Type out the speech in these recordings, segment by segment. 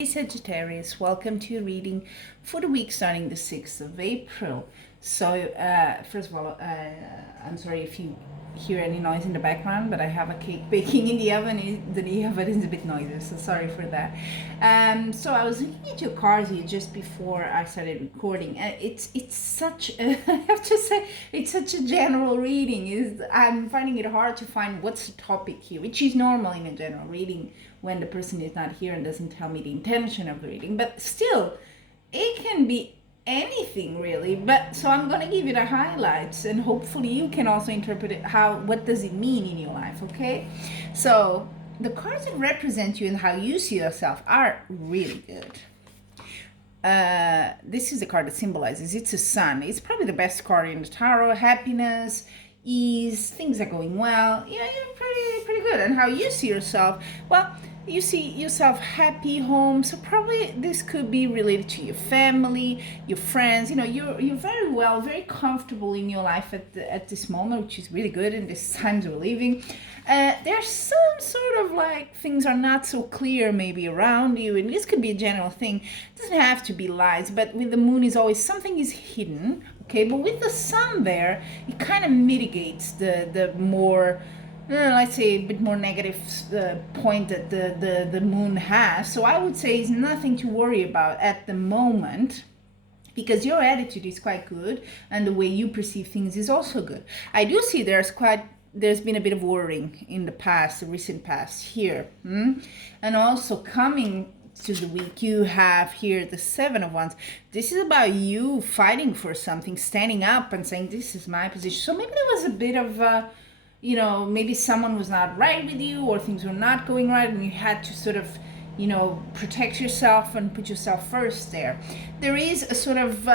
Hey Sagittarius, welcome to your reading for the week starting the 6th of April. So, first of all, I'm sorry if you hear any noise in the background, but I have a cake baking in the oven. The oven is a bit noisy, so sorry for that. So I was looking at your cards here just before I started recording, and it's such a, I have to say, it's such a general reading. I'm finding it hard to find what's the topic here, which is normal in a general reading when the person is not here and doesn't tell me the intention of the reading, but still it can be anything really. But so I'm going to give you the highlights, and hopefully you can also interpret it. What does it mean in your life? Okay, so the cards that represent you and how you see yourself are really good. This is a card that symbolizes, it's a sun. It's probably the best card in the tarot. Happiness, ease, things are going well. Yeah, you're pretty good. And how you see yourself, well, you see yourself happy home. So probably this could be related to your family, your friends. You know, you're very well, very comfortable in your life at this moment, which is really good in these times we're living. There's some sort of like things are not so clear maybe around you, and this could be a general thing. It doesn't have to be lies, but with the moon is always something is hidden. Okay, but with the sun there, it kind of mitigates the more, let's say, a bit more negative point that the moon has. So I would say it's nothing to worry about at the moment, because your attitude is quite good and the way you perceive things is also good. I do see there's been a bit of worrying in the recent past here. And also coming to the week, you have here the Seven of Wands. This is about you fighting for something, standing up and saying, this is my position. So maybe there was a bit of, maybe someone was not right with you, or things were not going right, and you had to sort of, protect yourself and put yourself first there. There is a sort of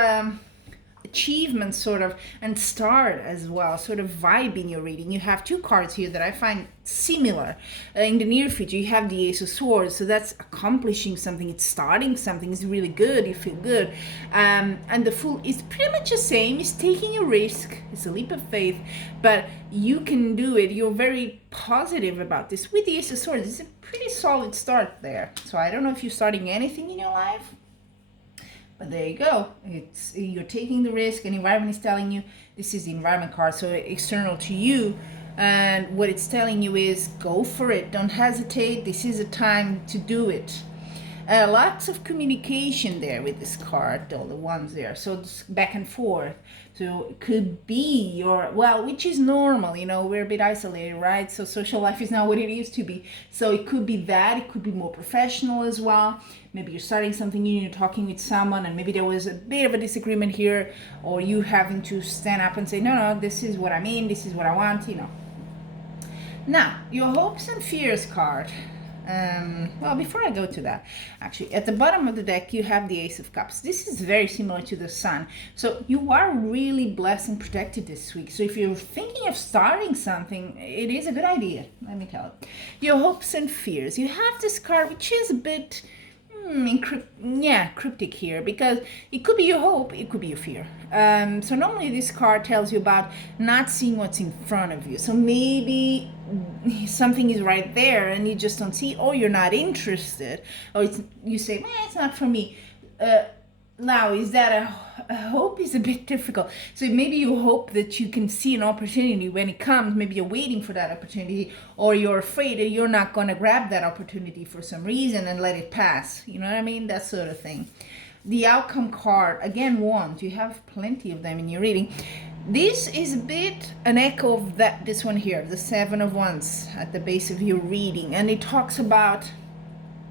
achievement sort of and start as well, sort of vibe in your reading. You have two cards here that I find similar in the near future. You have the Ace of Swords, so that's accomplishing something, it's starting something, it's really good, you feel good. And the Fool is pretty much the same. It's taking a risk, it's a leap of faith, but you can do it. You're very positive about this. With the Ace of Swords, it's a pretty solid start there. So I don't know if you're starting anything in your life, but there you go. You're taking the risk, and environment is telling you. This is the environment card, so external to you. And what it's telling you is go for it. Don't hesitate. This is a time to do it. Lots of communication there with this card, all the ones there. So it's back and forth. So it could be which is normal, we're a bit isolated, right? So social life is not what it used to be. So it could be that, it could be more professional as well. Maybe you're starting something new, you're talking with someone, and maybe there was a bit of a disagreement here, or you having to stand up and say, no, this is what I mean, this is what I want, Now, your hopes and fears card. Before I go to that, actually, at the bottom of the deck, you have the Ace of Cups. This is very similar to the Sun. So you are really blessed and protected this week. So if you're thinking of starting something, it is a good idea, let me tell you. Your hopes and fears. You have this card, which is a bit cryptic here, because it could be your hope, it could be your fear. So normally this card tells you about not seeing what's in front of you. So maybe something is right there and you just don't see, or you're not interested, or you say, it's not for me. Now, is that a hope is a bit difficult. So maybe you hope that you can see an opportunity when it comes. Maybe you're waiting for that opportunity, or you're afraid that you're not going to grab that opportunity for some reason and let it pass. You know what I mean? That sort of thing. The outcome card, again, Wands. You have plenty of them in your reading. This is a bit an echo of this one here, the Seven of Wands at the base of your reading. And it talks about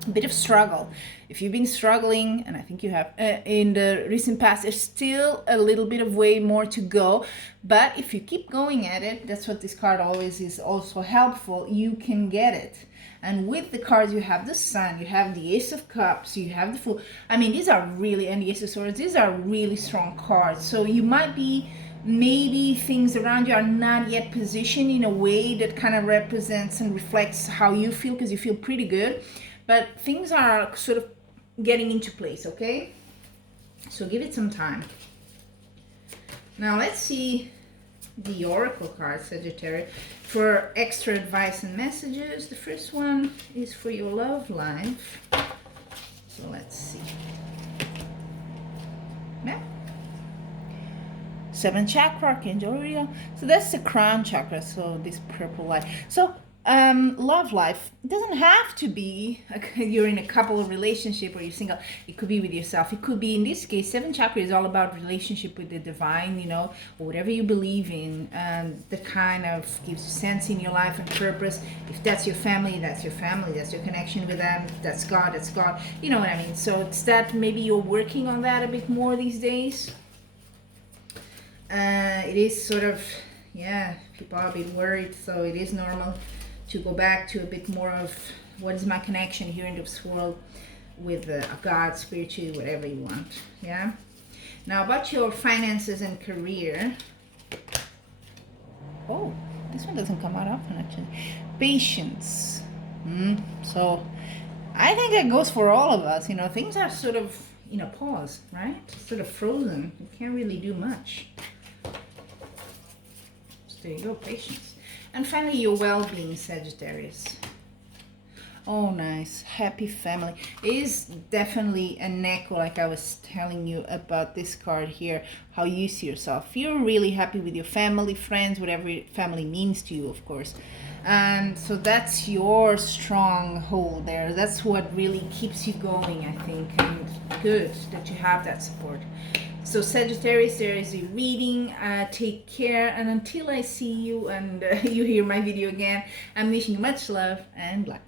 a bit of struggle. If you've been struggling, and I think you have in the recent past, there's still a little bit of way more to go. But if you keep going at it, that's what this card always is also helpful. You can get it. And with the cards, you have the Sun, you have the Ace of Cups, you have the Fool. I mean, these are really, and the Ace of Swords, these are really strong cards. So you might be, maybe things around you are not yet positioned in a way that kind of represents and reflects how you feel, because you feel pretty good. But things are sort of getting into place, okay? So give it some time. Now let's see the Oracle card, Sagittarius, for extra advice and messages. The first one is for your love life. So let's see. Yeah. 7th chakra, Archangel Uriel. So that's the crown chakra. So this purple light. So love life, it doesn't have to be you're in a couple relationship or you're single. It could be with yourself. It could be, in this case, 7th chakra is all about relationship with the divine, you know, or whatever you believe in, that kind of gives you sense in your life and purpose. If that's your family, that's your family, that's your connection with them. If that's God, that's God, you know what I mean. So it's that maybe you're working on that a bit more these days. It is sort of, yeah, people are a bit worried, so it is normal to go back to a bit more of what is my connection here in this world with God, spiritually, whatever you want. Yeah. Now about your finances and career. Oh, this one doesn't come out often actually. Patience. So I think that goes for all of us. You know, things are sort of in a pause, right? Sort of frozen. You can't really do much. So there you go, patience. And finally, your well-being, Sagittarius. Oh, nice. Happy family. It is definitely an echo, like I was telling you about this card here, how you see yourself. You're really happy with your family, friends, whatever family means to you, of course. And so that's your stronghold there. That's what really keeps you going, I think. And good that you have that support. So Sagittarius, there is a reading. Take care, and until I see you and you hear my video again, I'm wishing you much love and luck.